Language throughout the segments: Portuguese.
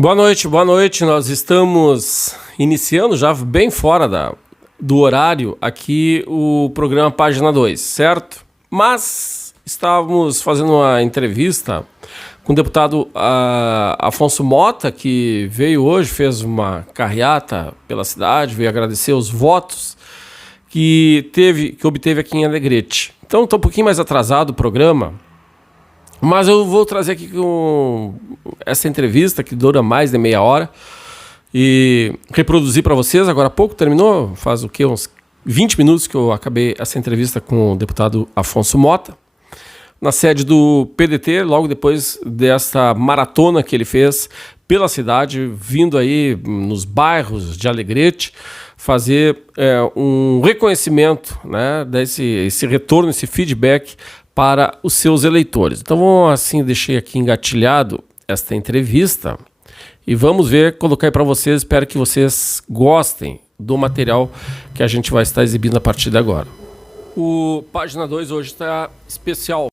Boa noite, boa noite. Nós estamos iniciando já bem fora do horário aqui o programa Página 2, certo? Mas estávamos fazendo uma entrevista com o deputado Afonso Mota, que veio hoje, fez uma carreata pela cidade, veio agradecer os votos que obteve aqui em Alegrete. Então está um pouquinho mais atrasado o programa, mas eu vou trazer aqui essa entrevista que dura mais de meia hora e reproduzir para vocês. Agora há pouco terminou, faz o quê? Uns 20 minutos que eu acabei essa entrevista com o deputado Afonso Mota, na sede do PDT, logo depois dessa maratona que ele fez pela cidade, vindo aí nos bairros de Alegrete, fazer um reconhecimento, né, esse retorno, esse feedback para os seus eleitores. Então vamos assim, deixei aqui engatilhado esta entrevista e vamos ver, colocar aí para vocês. Espero que vocês gostem do material que a gente vai estar exibindo a partir de agora. O Página 2 hoje está especial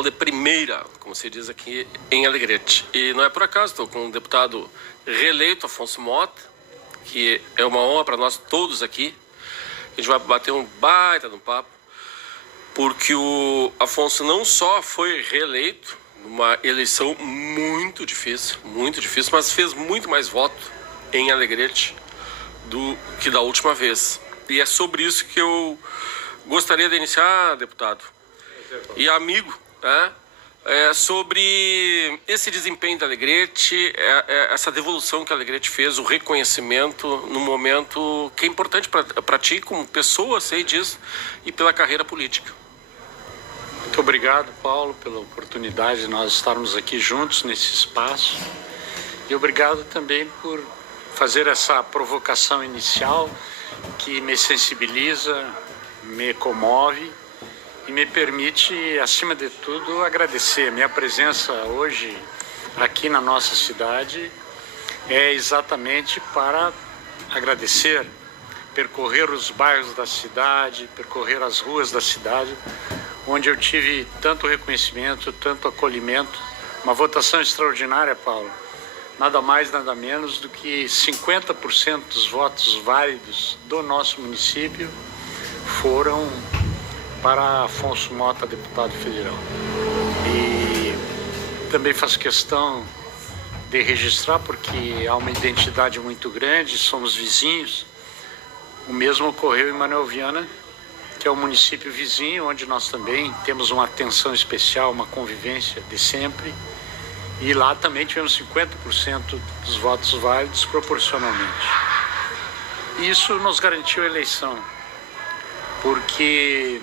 de primeira, como se diz aqui em Alegrete. E não é por acaso, estou com o deputado reeleito Afonso Mota, que é uma honra para nós todos aqui. A gente vai bater um baita no papo, porque o Afonso não só foi reeleito numa eleição muito difícil, mas fez muito mais voto em Alegrete do que da última vez. E é sobre isso que eu gostaria de iniciar, deputado e amigo, né? Sobre esse desempenho da Alegrete, essa devolução que a Alegrete fez, o reconhecimento no momento que é importante para ti como pessoa, sei disso, e pela carreira política. Muito obrigado, Paulo, pela oportunidade de nós estarmos aqui juntos nesse espaço. E obrigado também por fazer essa provocação inicial que me sensibiliza, me comove e me permite, acima de tudo, agradecer. Minha presença hoje aqui na nossa cidade é exatamente para agradecer, percorrer os bairros da cidade, percorrer as ruas da cidade, onde eu tive tanto reconhecimento, tanto acolhimento, uma votação extraordinária, Paulo. Nada mais, nada menos do que 50% dos votos válidos do nosso município foram para Afonso Mota, deputado federal. E também faço questão de registrar, porque há uma identidade muito grande, somos vizinhos. O mesmo ocorreu em Manoel Viana, que é o município vizinho, onde nós também temos uma atenção especial, uma convivência de sempre. E lá também tivemos 50% dos votos válidos proporcionalmente. E isso nos garantiu a eleição, porque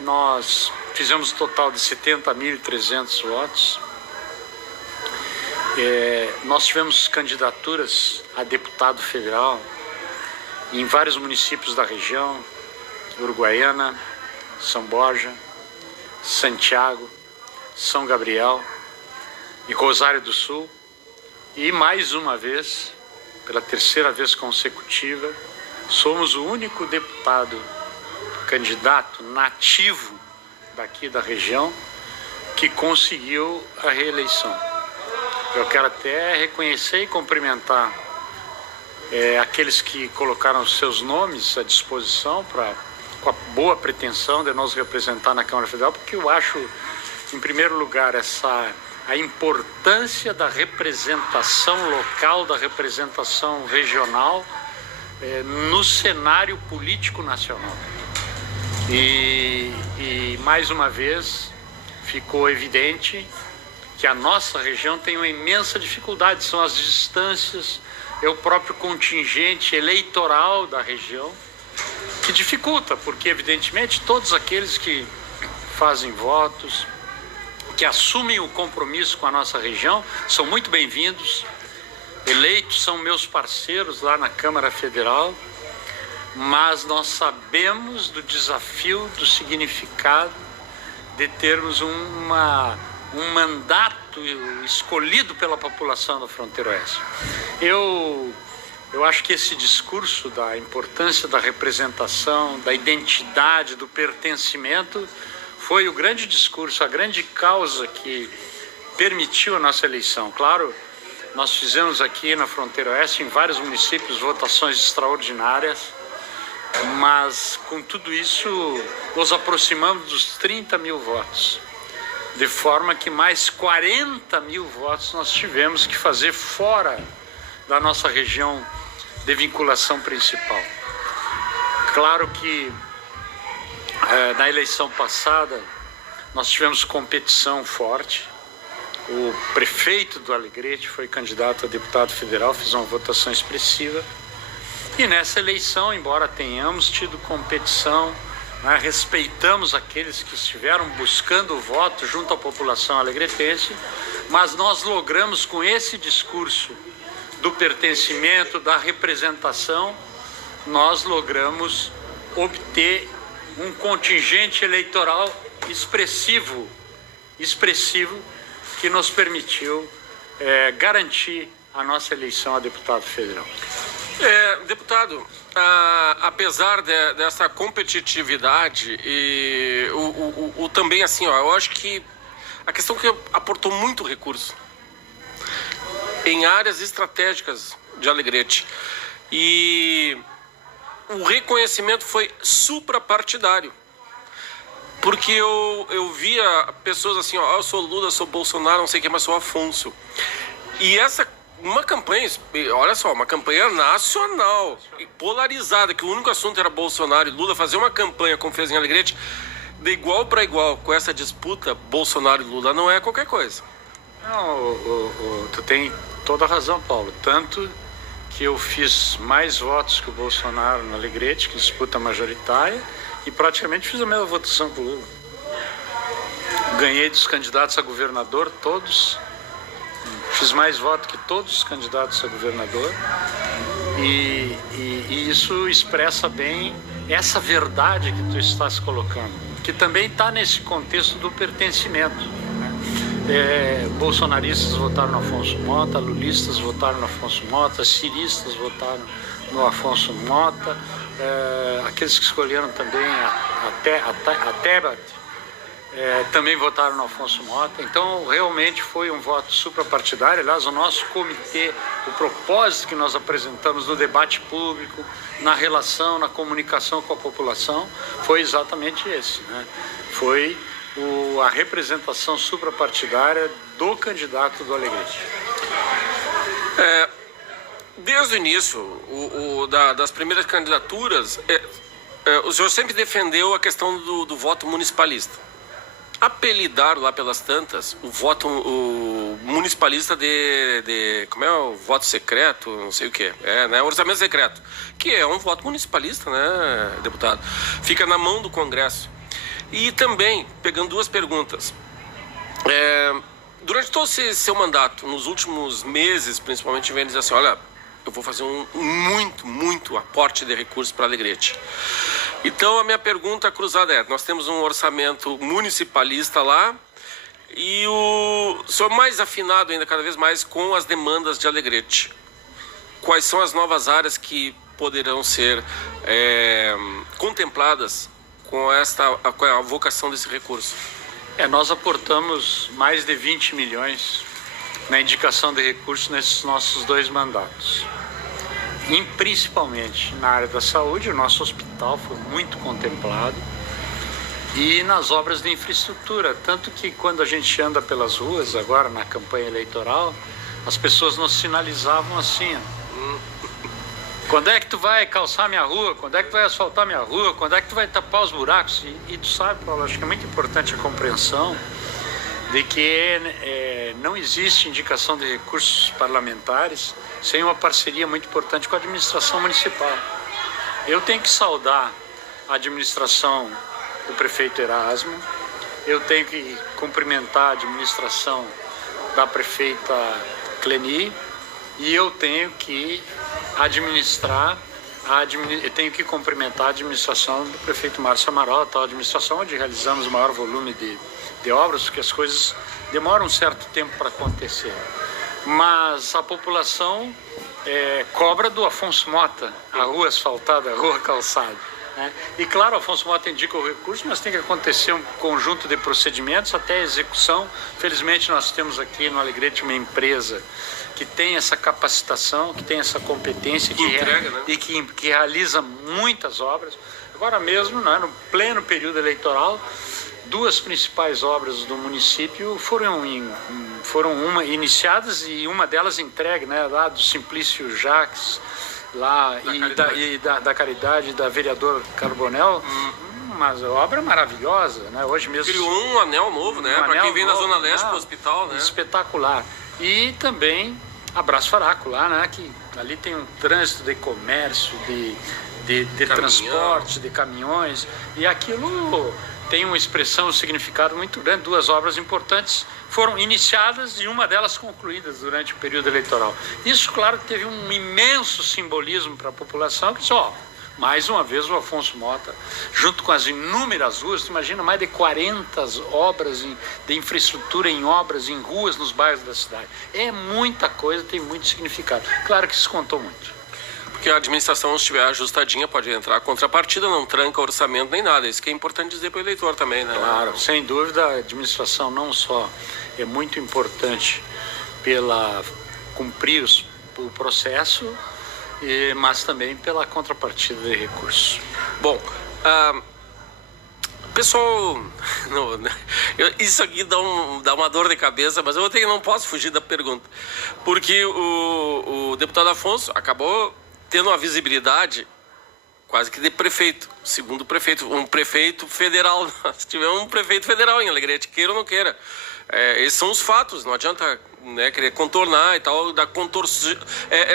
nós fizemos um total de 70.300 votos. Nós tivemos candidaturas a deputado federal em vários municípios da região: Uruguaiana, São Borja, Santiago, São Gabriel e Rosário do Sul. E mais uma vez, pela terceira vez consecutiva, somos o único deputado candidato nativo daqui da região que conseguiu a reeleição. Eu quero até reconhecer e cumprimentar aqueles que colocaram seus nomes à disposição com a boa pretensão de nos representar na Câmara Federal, porque eu acho, em primeiro lugar, a importância da representação local, da representação regional no cenário político nacional. E mais uma vez ficou evidente que a nossa região tem uma imensa dificuldade, são as distâncias, é o próprio contingente eleitoral da região que dificulta, porque evidentemente todos aqueles que fazem votos, que assumem o compromisso com a nossa região, são muito bem-vindos, eleitos, são meus parceiros lá na Câmara Federal, mas nós sabemos do desafio, do significado de termos um mandato escolhido pela população da Fronteira Oeste. Eu acho que esse discurso da importância da representação, da identidade, do pertencimento, foi o grande discurso, a grande causa que permitiu a nossa eleição. Claro, Nós fizemos aqui na Fronteira Oeste, em vários municípios, votações extraordinárias, mas com tudo isso nos aproximamos dos 30 mil votos, de forma que mais 40 mil votos nós tivemos que fazer fora da nossa região de vinculação principal. Claro que na eleição passada nós tivemos competição forte. O prefeito do Alegrete foi candidato a deputado federal, fez uma votação expressiva. E nessa eleição, embora tenhamos tido competição, né, respeitamos aqueles que estiveram buscando o voto junto à população alegretense, mas nós logramos, com esse discurso do pertencimento, da representação, nós logramos obter um contingente eleitoral expressivo, que nos permitiu garantir a nossa eleição a deputado federal. Deputado, apesar dessa competitividade e também assim, eu acho que a questão que aportou muito recurso em áreas estratégicas de Alegrete e o reconhecimento foi suprapartidário. Porque eu via pessoas assim, eu sou Lula, sou Bolsonaro, não sei o que, mas sou Afonso. E uma campanha, olha só, uma campanha nacional, polarizada, que o único assunto era Bolsonaro e Lula, fazer uma campanha como fez em Alegrete, de igual para igual, com essa disputa Bolsonaro e Lula, não é qualquer coisa. Não, tu tem toda a razão, Paulo. Tanto que eu fiz mais votos que o Bolsonaro no Alegrete, que disputa majoritária, e praticamente fiz a mesma votação que o Lula. Ganhei dos candidatos a governador, todos. Fiz mais votos que todos os candidatos a governador. E isso expressa bem essa verdade que tu estás colocando, que também está nesse contexto do pertencimento. Bolsonaristas votaram no Afonso Mota, lulistas votaram no Afonso Mota, ciristas votaram no Afonso Mota, aqueles que escolheram também a Tebet também votaram no Afonso Mota. Então realmente foi um voto suprapartidário. Aliás, o nosso comitê, o propósito que nós apresentamos no debate público, na relação, na comunicação com a população, foi exatamente esse, né? Foi a representação suprapartidária do candidato do Alegrete. Desde o início das primeiras candidaturas, o senhor sempre defendeu a questão do voto municipalista. Apelidaram lá pelas tantas o voto municipalista como é o voto secreto, não sei o que, né, orçamento secreto, que é um voto municipalista, né, deputado? Fica na mão do Congresso. E também, pegando duas perguntas, durante todo esse seu mandato, nos últimos meses, principalmente, vem dizer assim, olha, eu vou fazer muito aporte de recursos para Alegrete. Então, a minha pergunta cruzada nós temos um orçamento municipalista lá e o senhor mais afinado ainda, cada vez mais, com as demandas de Alegrete. Quais são as novas áreas que poderão ser contempladas com a vocação desse recurso? Nós aportamos mais de 20 milhões na indicação de recursos nesses nossos 2 mandatos. E principalmente na área da saúde, o nosso hospital foi muito contemplado, e nas obras de infraestrutura, tanto que quando a gente anda pelas ruas, agora na campanha eleitoral, as pessoas nos sinalizavam assim, quando é que tu vai calçar minha rua? Quando é que tu vai asfaltar minha rua? Quando é que tu vai tapar os buracos? E tu sabe, Paulo, acho que é muito importante a compreensão de que não existe indicação de recursos parlamentares sem uma parceria muito importante com a administração municipal. Eu tenho que saudar a administração do prefeito Erasmo, eu tenho que cumprimentar a administração da prefeita Cleni, e eu tenho que cumprimentar a administração do prefeito Márcio Amaral, a tal administração onde realizamos o maior volume de obras, porque as coisas demoram um certo tempo para acontecer. Mas a população cobra do Afonso Mota a rua asfaltada, a rua calçada, né? E claro, Afonso Mota indica o recurso, mas tem que acontecer um conjunto de procedimentos até a execução. Felizmente nós temos aqui no Alegrete uma empresa que tem essa capacitação, que tem essa competência, que entrega, né? E que realiza muitas obras. Agora mesmo, né, no pleno período eleitoral, 2 principais obras do município foram iniciadas e uma delas entregue, né, lá do Simplício Jacques, lá da Caridade, da vereador Carbonel. Uma obra maravilhosa, né? Hoje mesmo criou um anel novo, né? Para quem vem da Zona Leste para o hospital, né? Espetacular. E também Abraço Faraco lá, né? Que ali tem um trânsito de comércio, de transporte, de caminhões, e aquilo tem uma expressão, um significado muito grande. 2 obras importantes foram iniciadas e uma delas concluídas durante o período eleitoral. Isso, claro, teve um imenso simbolismo para a população, que só, mais uma vez, o Afonso Mota, junto com as inúmeras ruas, tu imagina mais de 40 obras de infraestrutura em obras, em ruas, nos bairros da cidade. É muita coisa, tem muito significado. Claro que isso contou muito. Porque a administração, se estiver ajustadinha, pode entrar. A contrapartida não tranca orçamento nem nada. Isso que é importante dizer para o eleitor também, né? Claro, sem dúvida, a administração não só é muito importante pela cumprir o processo, mas também pela contrapartida de recursos. Bom, pessoal, isso aqui dá uma dor de cabeça, mas não posso fugir da pergunta. Porque o deputado Afonso acabou tendo uma visibilidade quase que de prefeito, segundo prefeito, um prefeito federal. Nós tivemos um prefeito federal em Alegrete, queira ou não queira. Esses são os fatos, não adianta, né, querer contornar e tal,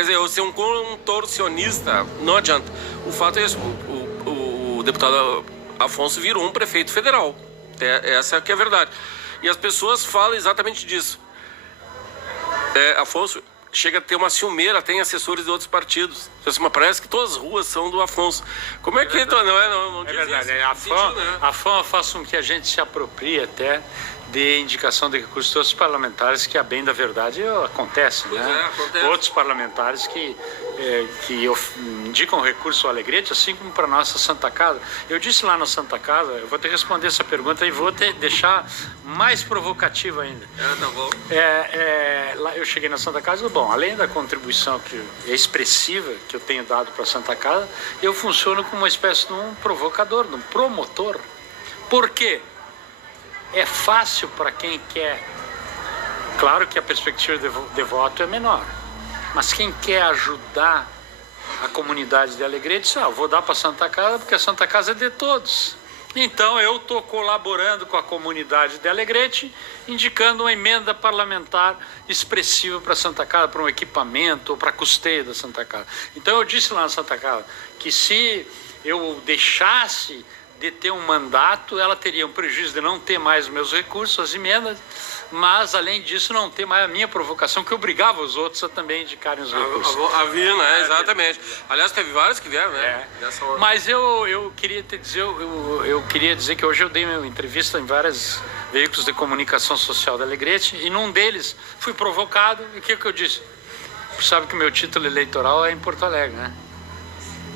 eu ser um contorcionista, não adianta. O fato é isso, o deputado Afonso virou um prefeito federal, essa que é a verdade. E as pessoas falam exatamente disso. Afonso chega a ter uma ciumeira, tem assessores de outros partidos. Mas parece que todas as ruas são do Afonso. Como é que então não diz verdade. Isso? A fama faz com que a gente se aproprie até de indicação de recursos de outros parlamentares, que a bem da verdade acontece, né? Acontece. Outros parlamentares que indicam recurso ao Alegrete, assim como para a nossa Santa Casa. Eu disse lá na Santa Casa, eu vou te responder essa pergunta e vou te deixar mais provocativa ainda. Tá bom. Lá eu cheguei na Santa Casa, bom, além da contribuição que é expressiva que eu tenho dado para a Santa Casa, eu funciono como uma espécie de um provocador, de um promotor. Por quê? É fácil para quem quer. Claro que a perspectiva de voto é menor, mas quem quer ajudar a comunidade de Alegrete, eu vou dar para a Santa Casa, porque a Santa Casa é de todos. Então eu estou colaborando com a comunidade de Alegrete, indicando uma emenda parlamentar expressiva para a Santa Casa, para um equipamento ou para custeio da Santa Casa. Então eu disse lá na Santa Casa que se eu deixasse de ter um mandato, ela teria um prejuízo de não ter mais meus recursos, as emendas, mas além disso não ter mais a minha provocação, que obrigava os outros a também indicarem os recursos. Havia, né? Exatamente. Aliás, teve vários que vieram, né? Mas eu queria te dizer, eu queria dizer que hoje eu dei uma entrevista em vários veículos de comunicação social da Alegrete, e num deles fui provocado, e o que eu disse? Você sabe que o meu título eleitoral é em Porto Alegre, né?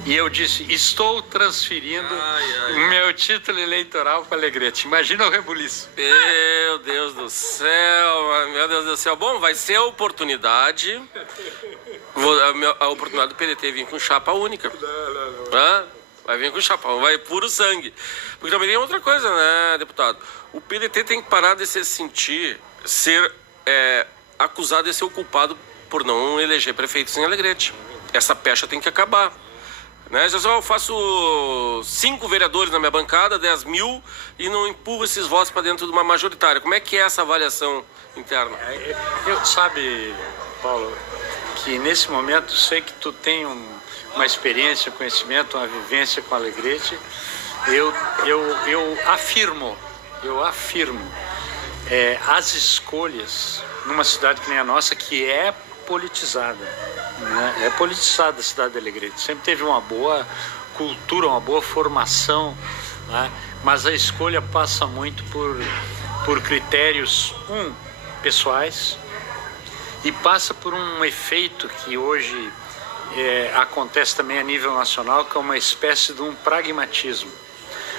E eu disse, estou transferindo o meu título eleitoral para Alegrete. Imagina o rebuliço. Meu Deus do céu, meu Deus do céu. Bom, vai ser a oportunidade. A oportunidade do PDT vir com chapa única. Não. Vai vir com chapa, vai puro sangue. Porque também tem outra coisa, né, deputado? O PDT tem que parar de ser acusado de ser o culpado por não eleger prefeitos em Alegrete. Essa pecha tem que acabar. Né? Eu faço 5 vereadores na minha bancada, 10 mil, e não empurro esses votos para dentro de uma majoritária. Como é que é essa avaliação interna? Sabe, Paulo, que nesse momento sei que tu tem uma experiência, conhecimento, uma vivência com Alegrete. Eu afirmo, as escolhas numa cidade que nem a nossa, que é politizada, né? É politizada a cidade de Alegrete. Sempre teve uma boa cultura, uma boa formação, né? Mas a escolha passa muito por critérios, pessoais, e passa por um efeito que hoje acontece também a nível nacional, que é uma espécie de um pragmatismo.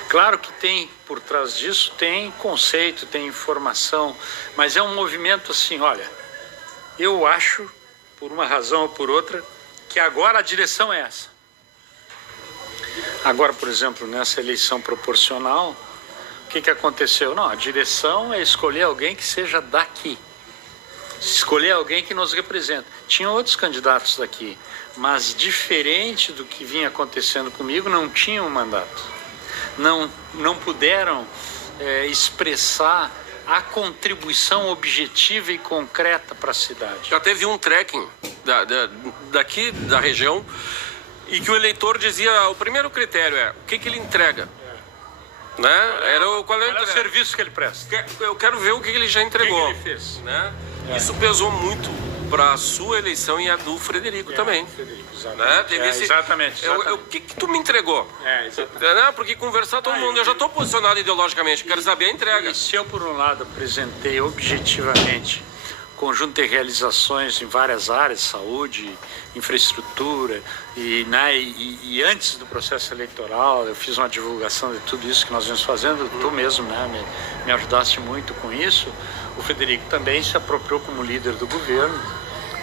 Claro que tem, por trás disso, tem conceito, tem informação, mas é um movimento assim, olha, eu acho, por uma razão ou por outra, que agora a direção é essa. Agora, por exemplo, nessa eleição proporcional, o que aconteceu? Não, a direção é escolher alguém que seja daqui. Escolher alguém que nos representa. Tinha outros candidatos daqui, mas diferente do que vinha acontecendo comigo, não tinham um mandato. Não puderam expressar a contribuição objetiva e concreta para a cidade. Já teve um trekking daqui da região e que o eleitor dizia, o primeiro critério é o que ele entrega. Né? Qual é o serviço que ele presta? Eu quero ver o que ele já entregou. O que ele fez? Né? Isso pesou muito para a sua eleição e a do Frederico também. Frederico, exatamente. Né? Exatamente. O que tu me entregou? Exatamente. Porque conversar todo mundo, eu já estou posicionado ideologicamente, quero saber a entrega. E se eu, por um lado, apresentei objetivamente conjunto de realizações em várias áreas, saúde, infraestrutura, e antes do processo eleitoral eu fiz uma divulgação de tudo isso que nós vamos fazendo, tu mesmo, né, me ajudaste muito com isso. O Frederico também se apropriou como líder do governo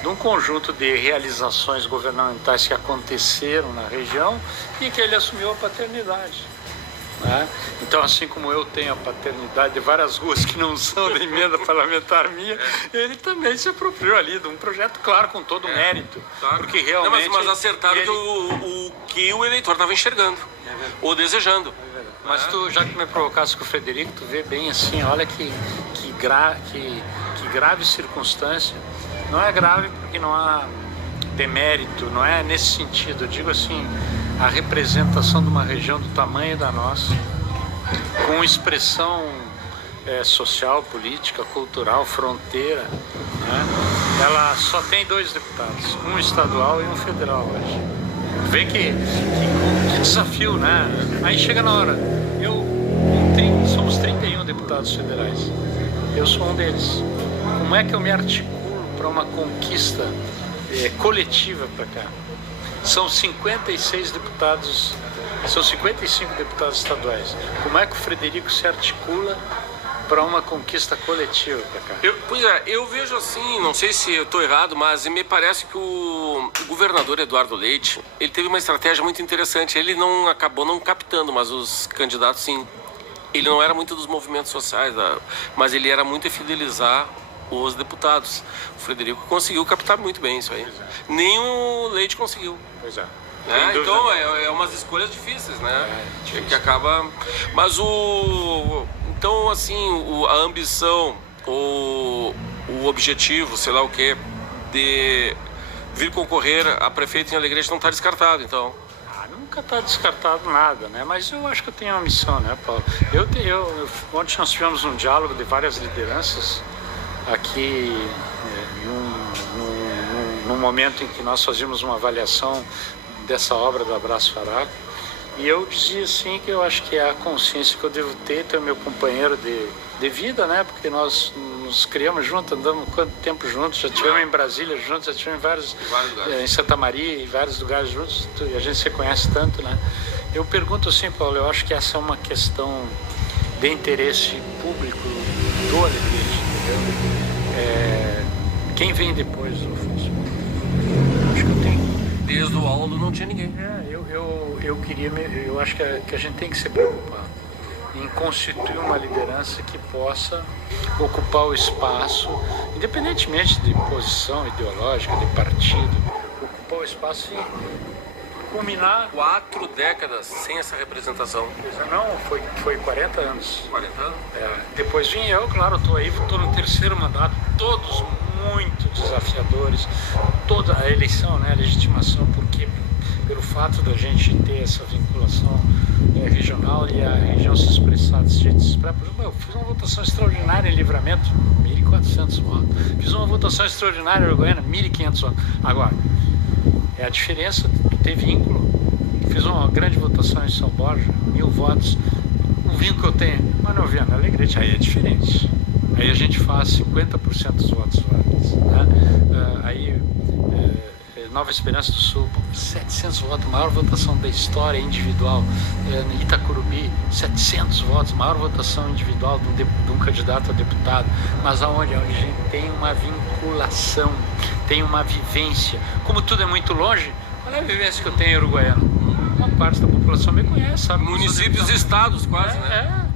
de um conjunto de realizações governamentais que aconteceram na região e que ele assumiu a paternidade. Né? Então, assim como eu tenho a paternidade de várias ruas que não são da emenda parlamentar minha, ele também se apropriou ali de um projeto, claro, com todo o mérito. Claro. Porque realmente... Mas acertaram o que o eleitor estava enxergando ou desejando. Mas tu, já que me provocasse com o Frederico, tu vê bem assim, olha que grave circunstância. Não é grave porque não há demérito, não é nesse sentido. Eu digo assim, a representação de uma região do tamanho da nossa, com expressão social, política, cultural, fronteira, né? Ela só tem 2 deputados, um estadual e um federal hoje. Vê que desafio, né? Aí chega na hora, somos 31 deputados federais, eu sou um deles. Como é que eu me articulo para uma conquista coletiva para cá? São 56 deputados, são 55 deputados estaduais. Como é que o Frederico se articula para uma conquista coletiva para cá? Eu vejo assim, não sei se eu estou errado, mas me parece que o governador Eduardo Leite, ele teve uma estratégia muito interessante. Ele não acabou não captando, mas os candidatos sim. Ele não era muito dos movimentos sociais, mas ele era muito a fidelizar os deputados. O Frederico conseguiu captar muito bem isso aí. Nem o Leite conseguiu. Pois é. Então é umas escolhas difíceis, né? Que acaba. Mas então assim, a ambição ou o objetivo, sei lá o que, de vir concorrer a prefeito em Alegrete não está descartado, então. Nunca está descartado nada, né? Mas eu acho que eu tenho uma missão, né, Paulo? Ontem nós tivemos um diálogo de várias lideranças aqui, num momento em que nós fazíamos uma avaliação dessa obra do Abraço Faraco, e eu dizia assim que eu acho que é a consciência que eu devo ter meu companheiro de vida, né? Porque nós nos criamos juntos, andamos quanto tempo juntos, já estivemos em Brasília juntos, já estivemos em vários em Santa Maria, em vários lugares juntos, e a gente se conhece tanto, né? Eu pergunto assim, Paulo, eu acho que essa é uma questão de interesse público do Alegrete, entendeu? Quem vem depois, Afonso? Acho que eu tenho. Desde o Aldo não tinha ninguém. Eu acho que a gente tem que se preocupar em constituir uma liderança que possa ocupar o espaço, independentemente de posição ideológica, de partido, ocupar o espaço e culminar... 4 décadas sem essa representação. Não, foi 40 anos. 40 anos? Depois vim eu, claro, estou no 3º mandato, todos muito desafiadores, toda a eleição, né, a legitimação, porque pelo fato da gente ter essa vinculação regional e a região se expressar desse jeito, eu fiz uma votação extraordinária em Livramento, 1.400 votos. Fiz uma votação extraordinária em Uruguaiana, 1.500 votos. Agora, é a diferença de ter vínculo. Fiz uma grande votação em São Borja, 1.000 votos. O vínculo que eu tenho, mas não vendo Alegrete, aí é diferente. Aí a gente faz 50% dos votos válidos, né? Aí Nova Esperança do Sul, 700 votos, maior votação da história individual. Itacurubi, 700 votos, maior votação individual de um candidato a deputado. Mas aonde? Onde a gente tem uma vinculação, tem uma vivência. Como tudo é muito longe, qual é a vivência que eu tenho em Uruguaiana? Uma parte da população me conhece, sabe? Municípios e estados quase, né?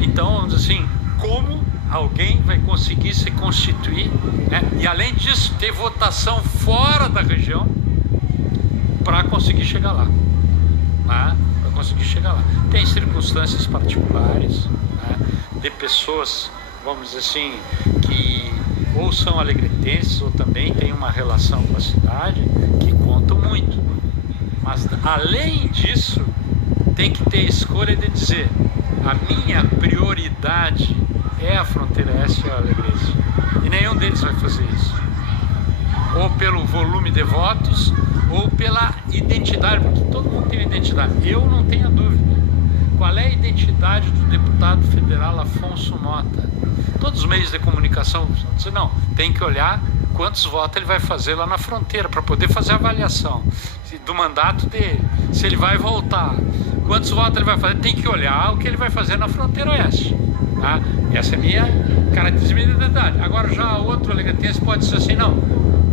Então, assim, como alguém vai conseguir se constituir, né? E além disso, ter votação fora da região para conseguir chegar lá, né? Para conseguir chegar lá. Tem circunstâncias particulares, né? De pessoas, vamos dizer assim, que ou são alegretenses ou também têm uma relação com a cidade que contam muito. Mas além disso, tem que ter escolha de dizer: a minha prioridade é a fronteira oeste e a Alegrete. E nenhum deles vai fazer isso. Ou pelo volume de votos, ou pela identidade, porque todo mundo tem identidade. Eu não tenho a dúvida. Qual é a identidade do deputado federal Afonso Mota? Todos os meios de comunicação dizem: não, tem que olhar quantos votos ele vai fazer lá na fronteira, para poder fazer a avaliação do mandato dele, se ele vai voltar, quantos votos ele vai fazer, tem que olhar o que ele vai fazer na fronteira oeste, tá? Essa é a minha característica de identidade. Agora já outro alegretense pode dizer assim: não,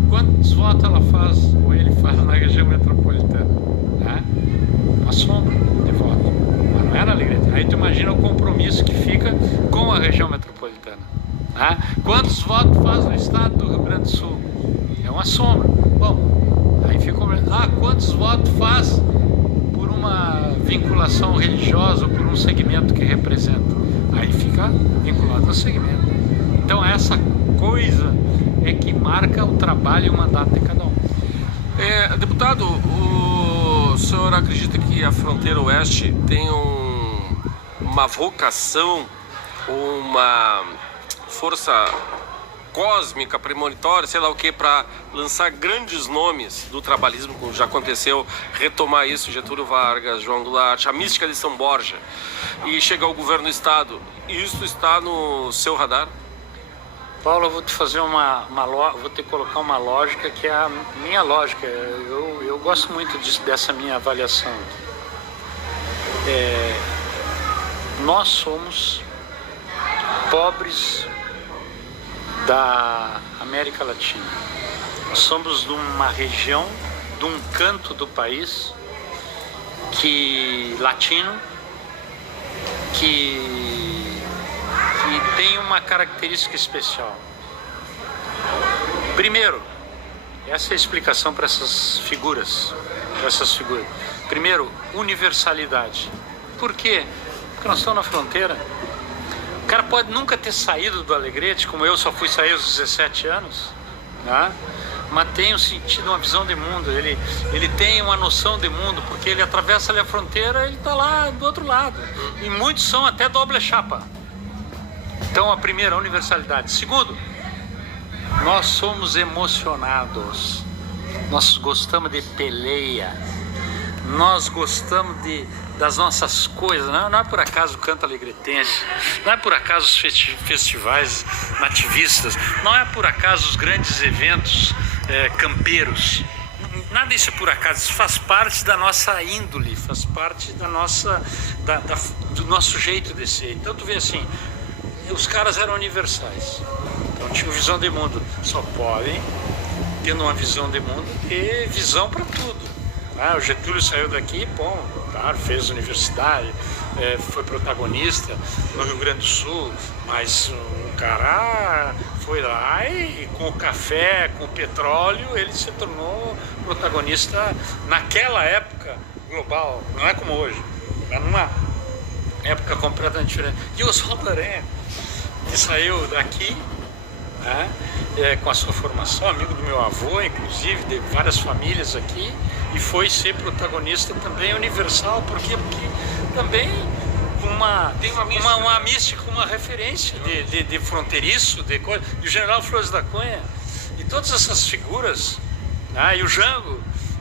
quantos votos ela faz, ou ele faz na região metropolitana, tá? Uma sombra de voto, mas não é na Alegrete. Aí tu imagina o compromisso que fica com a região metropolitana, tá? Quantos votos faz no estado do Rio Grande do Sul? É uma sombra. Bom, aí fica quantos votos faz por uma vinculação religiosa ou por um segmento que representa? Aí fica vinculado ao segmento. Então essa coisa é que marca o trabalho e o mandato de cada um. Deputado, o senhor acredita que a fronteira oeste tem uma vocação, uma força cósmica, premonitória, sei lá o que, para lançar grandes nomes do trabalhismo, como já aconteceu, retomar isso, Getúlio Vargas, João Goulart, a mística de São Borja, e chegar ao governo do estado? Isso está no seu radar? Paulo, eu vou te fazer vou te colocar uma lógica que é a minha lógica. Eu gosto muito dessa minha avaliação. Nós somos pobres da América Latina. Nós somos de uma região, de um canto do país latino que tem uma característica especial. Primeiro, essa é a explicação para essas figuras. Primeiro, universalidade. Por quê? Porque nós estamos na fronteira. O cara pode nunca ter saído do Alegrete, como eu só fui sair aos 17 anos, né? Mas tem um sentido, uma visão de mundo, ele tem uma noção de mundo, porque ele atravessa ali a fronteira, ele está lá do outro lado. E muitos são até doble chapa. Então, a primeira, a universalidade. Segundo, nós somos emocionados. Nós gostamos de peleia. Nós gostamos das nossas coisas. Não é por acaso o canto alegretense. Não é por acaso os festivais nativistas. Não é por acaso os grandes eventos campeiros. Nada disso é por acaso. Isso faz parte da nossa índole. Faz parte da nossa, do nosso jeito de ser. Então, tu vê assim... Os caras eram universais, então tinham visão de mundo. Só podem, tendo uma visão de mundo, ter visão para tudo. O Getúlio saiu daqui, bom, claro, fez universidade, foi protagonista no Rio Grande do Sul, mas o cara foi lá e com o café, com o petróleo, ele se tornou protagonista naquela época global, não é como hoje, é numa época completamente diferente. E o Saldarém, que saiu daqui, né, com a sua formação, amigo do meu avô, inclusive, de várias famílias aqui, e foi ser protagonista também universal. Por quê? Porque também tem uma mística, uma referência de fronteiriço, de coisa, e o general Flores da Cunha, e todas essas figuras, né, e o Jango,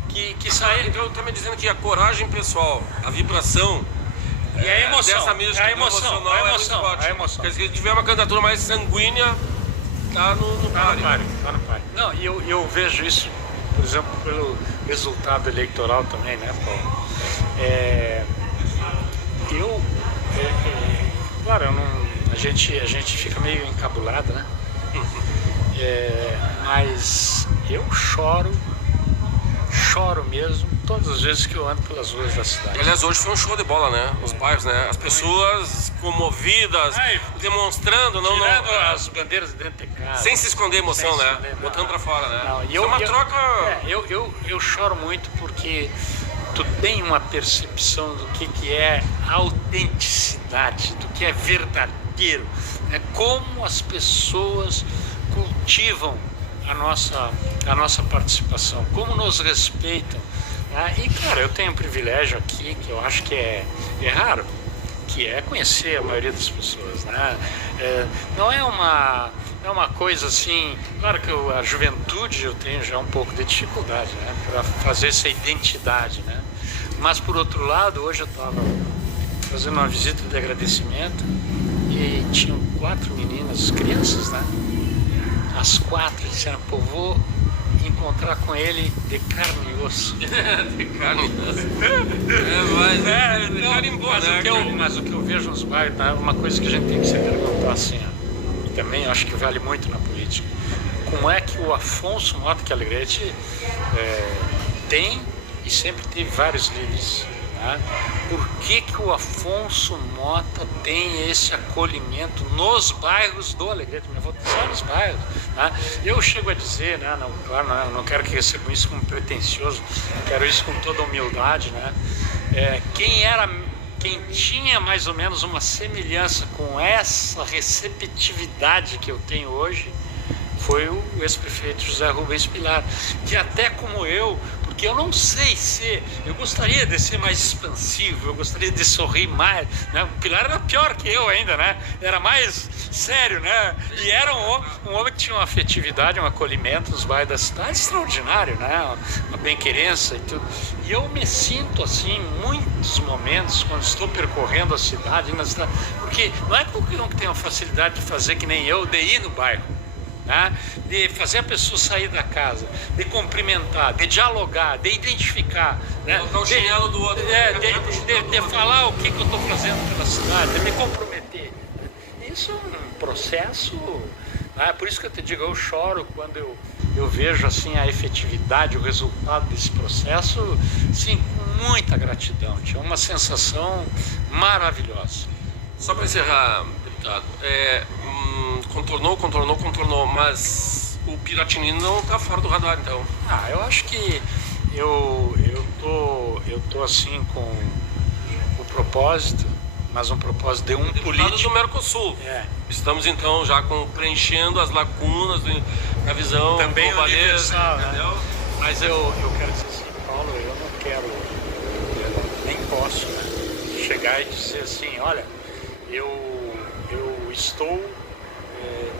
que saíram. Então, eu estou me dizendo que a coragem pessoal, a vibração, e a emoção, dessa mística a emoção. Quer dizer, se tiver uma candidatura mais sanguínea, tá no páreo. Não, e eu vejo isso por exemplo, pelo resultado eleitoral também, né, Paulo? Claro, a gente fica meio encabulado, né? Mas eu choro mesmo todas as vezes que eu ando pelas ruas da cidade. Aliás, hoje foi um show de bola, né? Os bairros, né? As pessoas comovidas, demonstrando, tirando as bandeiras dentro de casa. Sem se esconder emoção, né? Botando pra fora, né? Não, uma troca... Eu choro muito porque tu tem uma percepção do que é autenticidade, do que é verdadeiro, né? Como as pessoas cultivam a nossa participação, como nos respeitam. E, cara, eu tenho um privilégio aqui que eu acho que é raro, que é conhecer a maioria das pessoas, né? Não é uma coisa assim... Claro que a juventude eu tenho já um pouco de dificuldade, né? Para fazer essa identidade, né? Mas, por outro lado, hoje eu estava fazendo uma visita de agradecimento e tinham 4 meninas, crianças, né? As 4 disseram, pô, vou encontrar com ele de carne e osso. De carne e osso. Mas o que eu vejo nos bairros, tá? Uma coisa que a gente tem que se perguntar assim, ó, e também acho que vale muito na política, como é que o Afonso Mota Alegrete tem e sempre teve vários líderes? Por que o Afonso Mota tem esse acolhimento nos bairros do Alegrete? Eu vou só nos bairros. Eu chego a dizer, né, claro, não quero que recebam isso como pretensioso, quero isso com toda humildade, né? Quem tinha mais ou menos uma semelhança com essa receptividade que eu tenho hoje foi o ex-prefeito José Rubens Pilar, que até como eu, porque eu não sei eu gostaria de ser mais expansivo, eu gostaria de sorrir mais, né? O Pilar era pior que eu ainda, né? Era mais sério, né? E era um homem que tinha uma afetividade, um acolhimento nos bairros da cidade extraordinário, né? Uma bem-querença e tudo. E eu me sinto assim, em muitos momentos, quando estou percorrendo a cidade, porque não é qualquer um que tem a facilidade de fazer que nem eu, de ir no bairro, né? De fazer a pessoa sair da casa, de cumprimentar, de dialogar, de identificar, né? O chinelo do outro. De falar o que eu estou fazendo pela cidade, de me comprometer. Isso é um processo, né? Por isso que eu te digo, eu choro quando eu vejo assim a efetividade, o resultado desse processo, sim, com muita gratidão. Tinha uma sensação maravilhosa. Só para encerrar, deputado, contornou, mas o Piratini não está fora do radar, então. Eu acho que eu tô assim com o propósito, mas um propósito de um político do Mercosul. Estamos então já preenchendo as lacunas da visão também universal, né? Mas eu quero dizer assim, Paulo, eu não quero, nem posso, né, chegar e dizer assim, olha, eu estou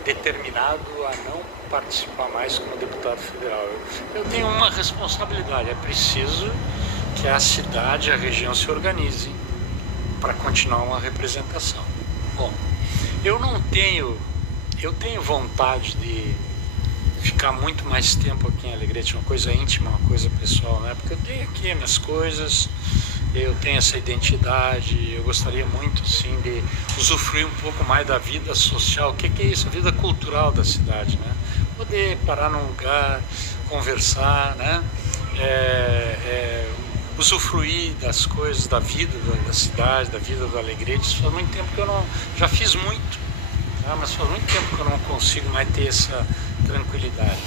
determinado a não participar mais como deputado federal. Eu tenho uma responsabilidade, é preciso que a cidade, a região se organizem para continuar uma representação. Bom, eu tenho vontade de ficar muito mais tempo aqui em Alegrete, uma coisa íntima, uma coisa pessoal, né? Porque eu tenho aqui as minhas coisas, eu tenho essa identidade, eu gostaria muito, sim, de usufruir um pouco mais da vida social. O que é isso? A vida cultural da cidade, né? Poder parar num lugar, conversar, né? Usufruir das coisas, da vida da cidade, da vida do Alegrete. Faz muito tempo que eu não... Já fiz muito, tá? Mas faz muito tempo que eu não consigo mais ter essa tranquilidade.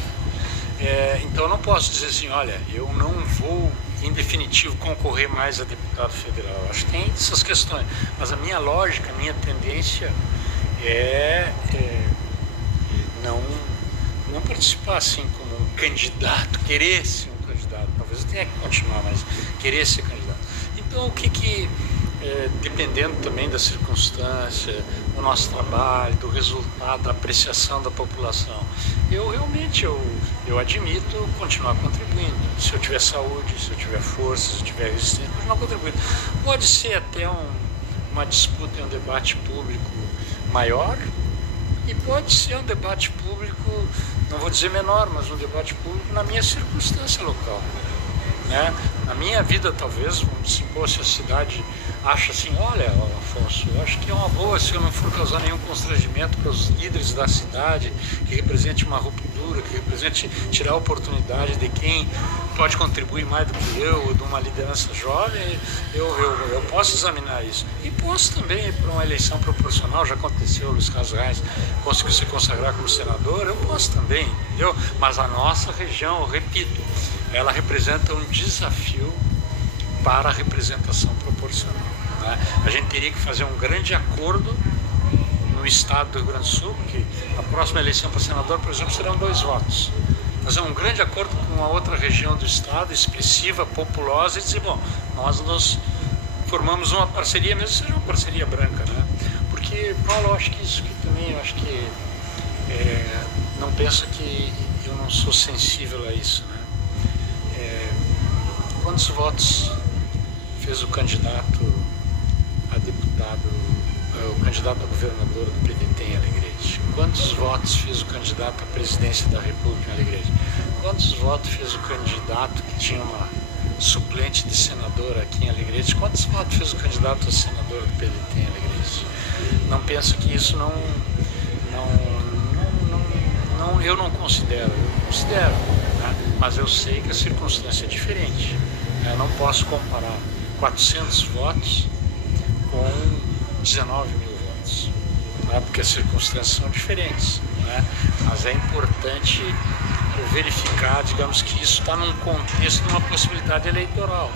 Então eu não posso dizer assim, olha, eu não vou, em definitivo, concorrer mais a deputado federal. Acho que tem essas questões, mas a minha lógica, a minha tendência é não participar assim como um candidato, querer ser um candidato. Talvez eu tenha que continuar, mas querer ser candidato. Então dependendo também da circunstância, do nosso trabalho, do resultado, da apreciação da população, eu realmente admito continuar contribuindo. Se eu tiver saúde, se eu tiver força, se eu tiver resistência, continuar contribuindo. Pode ser até uma disputa e um debate público maior, e pode ser um debate público, não vou dizer menor, mas um debate público na minha circunstância local. Né? Na minha vida, talvez, vamos supor, se a cidade acha assim, olha, Afonso, eu acho que é uma boa se eu não for causar nenhum constrangimento para os líderes da cidade, que represente uma ruptura, que represente tirar a oportunidade de quem pode contribuir mais do que eu, ou de uma liderança jovem, eu posso examinar isso. E posso também, para uma eleição proporcional, já aconteceu, o Luiz Carlos Reis conseguiu se consagrar como senador, eu posso também, entendeu? Mas a nossa região, eu repito, ela representa um desafio para a representação proporcional. Né? A gente teria que fazer um grande acordo no estado do Rio Grande do Sul, porque a próxima eleição para senador, por exemplo, serão 2 votos. Fazer um grande acordo com uma outra região do estado, expressiva, populosa, e dizer, bom, nós nos formamos uma parceria, mesmo que seja uma parceria branca, né? Porque, Paulo, eu acho que isso aqui também, eu acho que não pensa que eu não sou sensível a isso, né? Quantos votos fez o candidato a deputado, o candidato a governador do PDT em Alegrete? Quantos votos fez o candidato à presidência da República em Alegrete? Quantos votos fez o candidato que tinha uma suplente de senador aqui em Alegrete? Quantos votos fez o candidato a senador do PDT em Alegrete? Não penso que isso eu não considero, né? Mas eu sei que a circunstância é diferente. Eu não posso comparar 400 votos com 19 mil votos, né? Porque as circunstâncias são diferentes, né? Mas é importante verificar, digamos, que isso está num contexto de uma possibilidade eleitoral.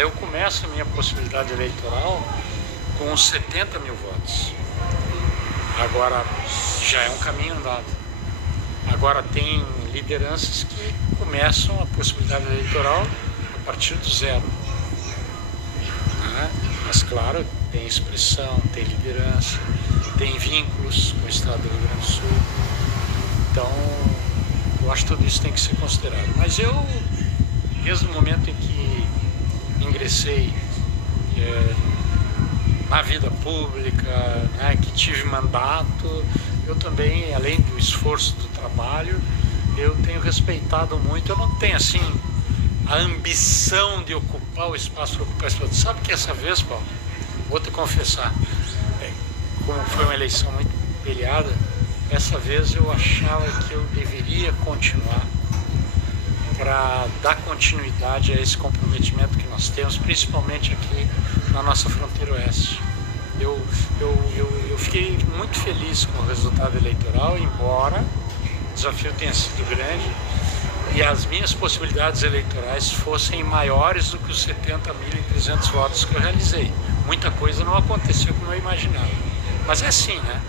Eu começo a minha possibilidade eleitoral com 70 mil votos. Agora, já é um caminho andado. Agora tem lideranças que começam a possibilidade eleitoral a partir do 0. Né? Mas claro, tem expressão, tem liderança, tem vínculos com o estado do Rio Grande do Sul. Então, eu acho que tudo isso tem que ser considerado. Mas eu, desde o momento em que ingressei na vida pública, né, que tive mandato, eu também, além do esforço do trabalho, eu tenho respeitado muito. Eu não tenho, assim, a ambição de ocupar o espaço para ocupar espaço. Sabe que essa vez, Paulo, vou te confessar, como foi uma eleição muito peleada, essa vez eu achava que eu deveria continuar para dar continuidade a esse comprometimento que nós temos, principalmente aqui na nossa fronteira oeste. Eu fiquei muito feliz com o resultado eleitoral, embora o desafio tenha sido grande e as minhas possibilidades eleitorais fossem maiores do que os 70.300 votos que eu realizei. Muita coisa não aconteceu como eu imaginava, mas é assim, né?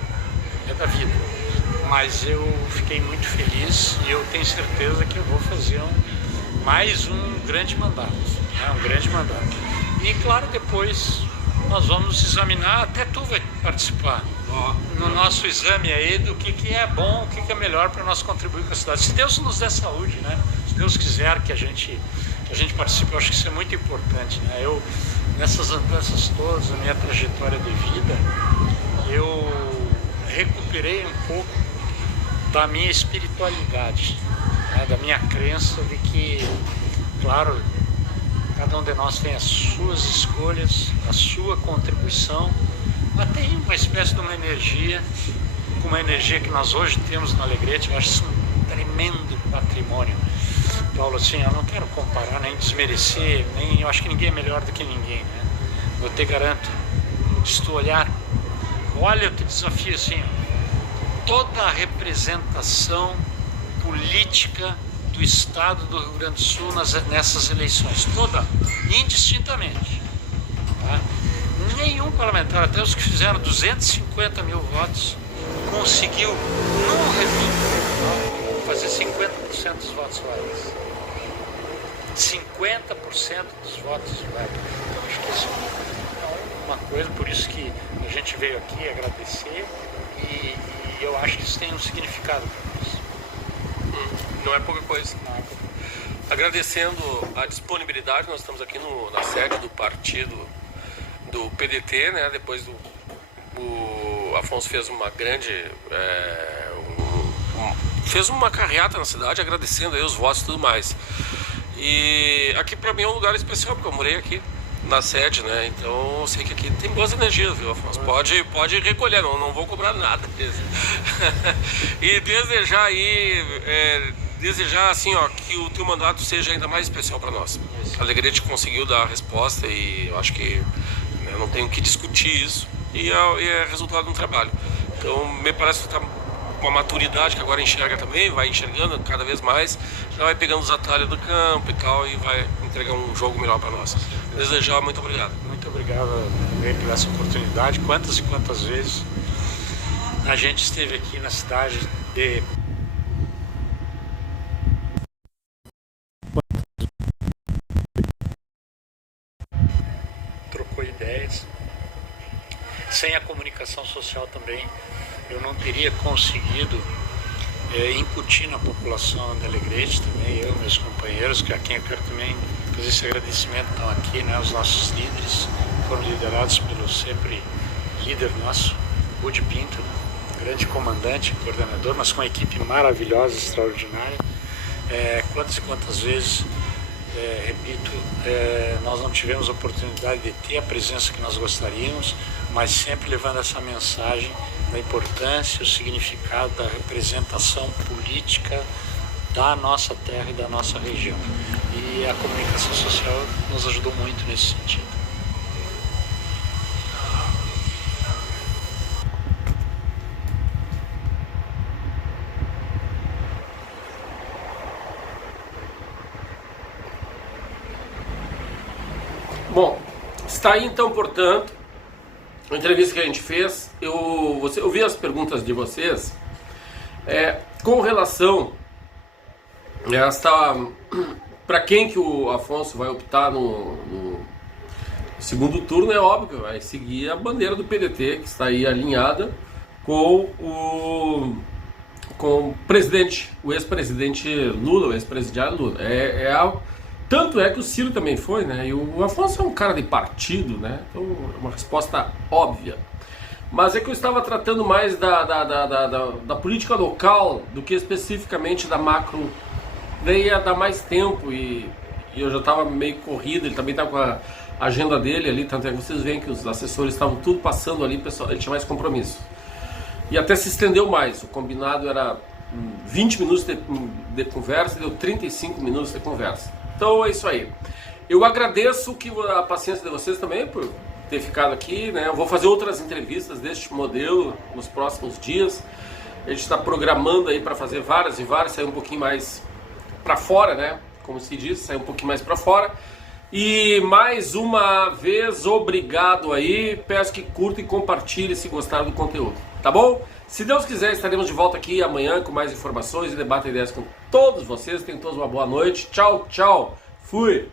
É da vida. Mas eu fiquei muito feliz e eu tenho certeza que eu vou fazer mais um grande mandato, né? Um grande mandato. E claro, depois nós vamos examinar, até tu vai participar no nosso exame aí do que é bom, o que é melhor para nós contribuir com a cidade. Se Deus nos der saúde, né? Se Deus quiser que a gente participe, eu acho que isso é muito importante, né? Eu, nessas andanças todas, na minha trajetória de vida, eu recuperei um pouco da minha espiritualidade, né? Da minha crença de que, claro, cada um de nós tem as suas escolhas, a sua contribuição, mas tem uma espécie de uma energia, como a energia que nós hoje temos no Alegrete. Eu acho isso um tremendo patrimônio. Paulo, assim, eu não quero comparar, nem desmerecer, eu acho que ninguém é melhor do que ninguém, né? Eu te garanto, se tu olha, eu te desafio assim, toda a representação política do estado do Rio Grande do Sul nessas eleições, toda, indistintamente, tá? Nenhum parlamentar, até os que fizeram 250 mil votos, conseguiu, num referendo, fazer 50% dos votos válidos. 50% dos votos válidos. Então, acho que isso é uma coisa, por isso que a gente veio aqui agradecer e eu acho que isso tem um significado para nós. Não é pouca coisa. Agradecendo a disponibilidade, nós estamos aqui na sede do partido do PDT, né? Depois o Afonso fez uma grande fez uma carreata na cidade agradecendo aí os votos e tudo mais. E aqui pra mim é um lugar especial, porque eu morei aqui na sede, né? Então eu sei que aqui tem boas energias, viu, Afonso? Pode recolher, não vou cobrar nada. E desejar aí, desejar assim, ó, que o teu mandato seja ainda mais especial para nós. A Alegrete conseguiu dar a resposta e eu acho que, né, não tenho que discutir isso, e é resultado de um trabalho. Então me parece que está com uma maturidade que agora enxerga também, vai enxergando cada vez mais, já vai pegando os atalhos do campo e tal, e vai entregar um jogo melhor para nós. Desejar, muito obrigado. Muito obrigado também por essa oportunidade. Quantas e quantas vezes a gente esteve aqui na cidade de... trocou ideias. Sem a comunicação social também, eu não teria conseguido incutir na população de Alegrete, também eu, meus companheiros, que a quem eu quero também fazer esse agradecimento, estão aqui, né, os nossos líderes, foram liderados pelo sempre líder nosso, Rudy Pinto, grande comandante, coordenador, mas com uma equipe maravilhosa, extraordinária. Quantas e quantas vezes, repito, nós não tivemos a oportunidade de ter a presença que nós gostaríamos, mas sempre levando essa mensagem da importância, o significado da representação política da nossa terra e da nossa região. E a comunicação social nos ajudou muito nesse sentido. Bom, está aí então, portanto, a entrevista que a gente fez. Eu vi as perguntas de vocês com relação para quem que o Afonso vai optar no segundo turno. É óbvio, vai seguir a bandeira do PDT, que está aí alinhada com o presidente, o ex-presidente Lula, o ex-presidiário Lula. Tanto é que o Ciro também foi, né? E o Afonso é um cara de partido, né? Então é uma resposta óbvia. Mas é que eu estava tratando mais da política local do que especificamente da macro. Daí ia dar mais tempo e eu já estava meio corrido, ele também estava com a agenda dele ali, tanto é que vocês veem que os assessores estavam tudo passando ali, pessoal, ele tinha mais compromisso. E até se estendeu mais, o combinado era 20 minutos de conversa, deu 35 minutos de conversa. Então é isso aí. Eu agradeço a paciência de vocês também por ter ficado aqui, né? Eu vou fazer outras entrevistas deste modelo nos próximos dias. A gente está programando aí para fazer várias e várias, sair um pouquinho mais para fora, né? Como se diz, sair um pouquinho mais para fora. E mais uma vez, obrigado aí. Peço que curta e compartilhe se gostaram do conteúdo, tá bom? Se Deus quiser, estaremos de volta aqui amanhã com mais informações e debate ideias com todos vocês. Tenham todos uma boa noite. Tchau, tchau. Fui.